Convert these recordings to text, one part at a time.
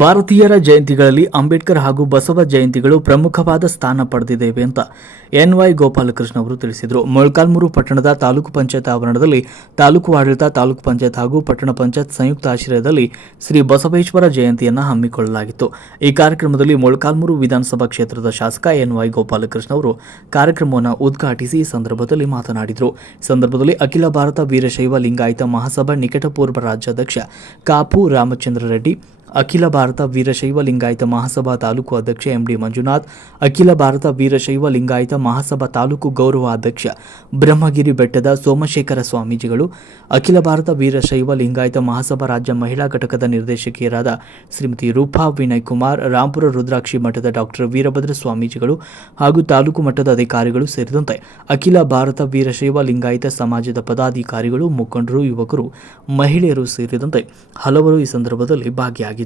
ಭಾರತೀಯರ ಜಯಂತಿಗಳಲ್ಲಿ ಅಂಬೇಡ್ಕರ್ ಹಾಗೂ ಬಸವ ಜಯಂತಿಗಳು ಪ್ರಮುಖವಾದ ಸ್ಥಾನ ಪಡೆದಿದ್ದೇವೆ ಅಂತ ಎನ್ ವೈ ಗೋಪಾಲಕೃಷ್ಣ ಅವರು ತಿಳಿಸಿದರು. ಮೊಳಕಾಲ್ಮೂರು ಪಟ್ಟಣದ ತಾಲೂಕು ಪಂಚಾಯತ್ ಆವರಣದಲ್ಲಿ ತಾಲೂಕು ಆಡಳಿತ, ತಾಲೂಕು ಪಂಚಾಯತ್ ಹಾಗೂ ಪಟ್ಟಣ ಪಂಚಾಯತ್ ಸಂಯುಕ್ತ ಆಶ್ರಯದಲ್ಲಿ ಶ್ರೀ ಬಸವೇಶ್ವರ ಜಯಂತಿಯನ್ನು ಹಮ್ಮಿಕೊಳ್ಳಲಾಗಿತ್ತು. ಈ ಕಾರ್ಯಕ್ರಮದಲ್ಲಿ ಮೊಳಕಾಲ್ಮೂರು ವಿಧಾನಸಭಾ ಕ್ಷೇತ್ರದ ಶಾಸಕ ಎನ್ ವೈ ಗೋಪಾಲಕೃಷ್ಣ ಅವರು ಕಾರ್ಯಕ್ರಮವನ್ನು ಉದ್ಘಾಟಿಸಿ ಈ ಸಂದರ್ಭದಲ್ಲಿ ಮಾತನಾಡಿದರು. ಈ ಸಂದರ್ಭದಲ್ಲಿ ಅಖಿಲ ಭಾರತ ವೀರಶೈವ ಲಿಂಗಾಯತ ಮಹಾಸಭಾ ನಿಕಟಪೂರ್ವ ರಾಜ್ಯಾಧ್ಯಕ್ಷ ಕಾಪು ರಾಮಚಂದ್ರ ರೆಡ್ಡಿ ಅಖಿಲ ಭಾರತ ವೀರಶೈವ ಲಿಂಗಾಯತ ಮಹಾಸಭಾ ತಾಲೂಕು ಅಧ್ಯಕ್ಷ ಎಂಡಿ ಮಂಜುನಾಥ್, ಅಖಿಲ ಭಾರತ ವೀರಶೈವ ಲಿಂಗಾಯತ ಮಹಾಸಭಾ ತಾಲೂಕು ಗೌರವ ಅಧ್ಯಕ್ಷ ಬ್ರಹ್ಮಗಿರಿ ಬೆಟ್ಟದ ಸೋಮಶೇಖರ ಸ್ವಾಮೀಜಿಗಳು, ಅಖಿಲ ಭಾರತ ವೀರಶೈವ ಲಿಂಗಾಯತ ಮಹಾಸಭಾ ರಾಜ್ಯ ಮಹಿಳಾ ಘಟಕದ ನಿರ್ದೇಶಕಿಯರಾದ ಶ್ರೀಮತಿ ರೂಪಾ ವಿನಯ್ ಕುಮಾರ್, ರಾಂಪುರ ರುದ್ರಾಕ್ಷಿ ಮಠದ ಡಾಕ್ಟರ್ ವೀರಭದ್ರ ಸ್ವಾಮೀಜಿಗಳು ಹಾಗೂ ತಾಲೂಕು ಮಟ್ಟದ ಅಧಿಕಾರಿಗಳು ಸೇರಿದಂತೆ ಅಖಿಲ ಭಾರತ ವೀರಶೈವ ಲಿಂಗಾಯತ ಸಮಾಜದ ಪದಾಧಿಕಾರಿಗಳು, ಮುಖಂಡರು, ಯುವಕರು, ಮಹಿಳೆಯರು ಸೇರಿದಂತೆ ಹಲವರು ಈ ಸಂದರ್ಭದಲ್ಲಿ ಭಾಗಿಯಾಗಿದ್ದರು.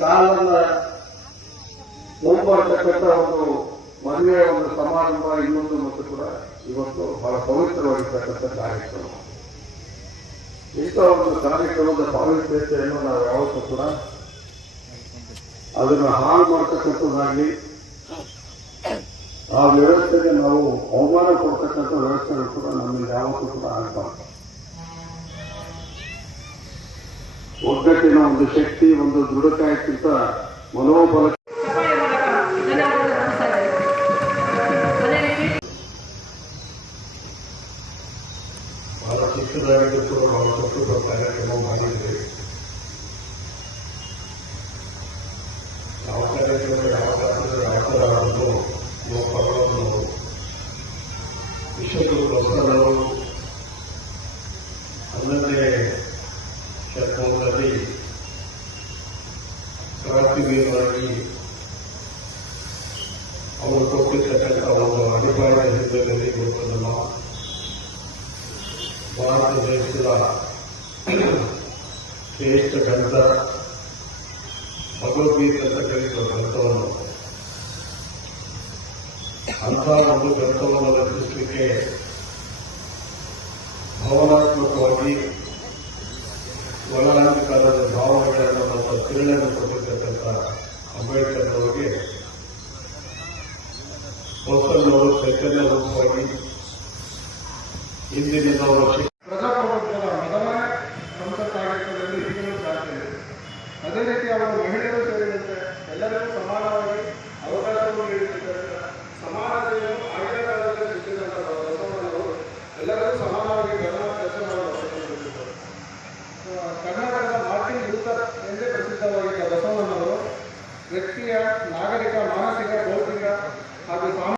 ಕಾಲದ ಮುಂಬರ್ತಕ್ಕಂಥ ಒಂದು ಮದುವೆಯ ಒಂದು ಸಮಾರಂಭ, ಇನ್ನೊಂದು ಮತ್ತು ಕೂಡ ಇವತ್ತು ಬಹಳ ಪವಿತ್ರವಾಗಿರ್ತಕ್ಕಂಥ ಕಾರ್ಯಕ್ರಮ. ಇಂಥ ಒಂದು ಕಾರ್ಯಕ್ರಮದ ಪಾವಿತ್ರ್ಯತೆಯನ್ನು ನಾವು ಯಾವತ್ತೂ ಕೂಡ ಅದನ್ನು ಹಾಳು ಮಾಡ್ತಕ್ಕಂಥದ್ದಾಗಲಿ ಆ ವ್ಯವಸ್ಥೆಗೆ ನಾವು ಅವಮಾನ ಕೊಡ್ತಕ್ಕಂಥ ವ್ಯವಸ್ಥೆಗಳು ಕೂಡ ನಮ್ಮಲ್ಲಿ ಯಾವತ್ತೂ ಕೂಡ ಆಗ್ಬಾರ್ದು. ಒಗ್ಗಟ್ಟಿನ ಒಂದು ಶಕ್ತಿ, ಒಂದು ದೃಢಕಾಯಕ್ಕಿಂತ ಮನೋಬಲ ಬಹಳ ಚಿಕ್ಕದಾಗಿದ್ದು ಕೂಡ ಬಹಳ ದೊಡ್ಡ ಕಾರ್ಯಕ್ರಮ ಮಾಡಿದ್ರಿ ವಿಶ್ವಗುರು ಬಸವನವರು ಹನ್ನೊಂದನೇ ಶತಮಾನದಲ್ಲಿ ಕ್ರಾಂತಿವೀರರಾಗಿ ಅವರು ಕೊಟ್ಟಿರ್ತಕ್ಕಂಥ ಒಂದು ಅಡಿಪಾಯದ ಹಿನ್ನೆಲೆಯಲ್ಲಿ ನಮ್ಮ ಭಾರತ ದೇಶದ ಶ್ರೇಷ್ಠ ಗ್ರಂಥ ಭಗವದ್ಗೀತೆ ಅಂತ ಕರೆಯುವ ಗ್ರಂಥವನ್ನು ಅಂಥ ಒಂದು ಗ್ರಂಥವನ್ನು ರಚಿಸಲಿಕ್ಕೆ ಭಾವನಾತ್ಮಕವಾಗಿ ಒಳಗಾಗಬೇಕಾದ ಭಾವನೆಗಳನ್ನು ಮತ್ತು ಪ್ರೇರಣೆಯನ್ನು ಕೊಟ್ಟಿರ್ತಕ್ಕಂಥ ಅಂಬೇಡ್ಕರ್ ಅವರಿಗೆ ಬಸವನವರು ಚೈತನ್ಯ ರೂಪವಾಗಿ ಇಂದಿನಿಂದ ಅವರ व्यक्तिया नागरिक मानसिक बौद्धिक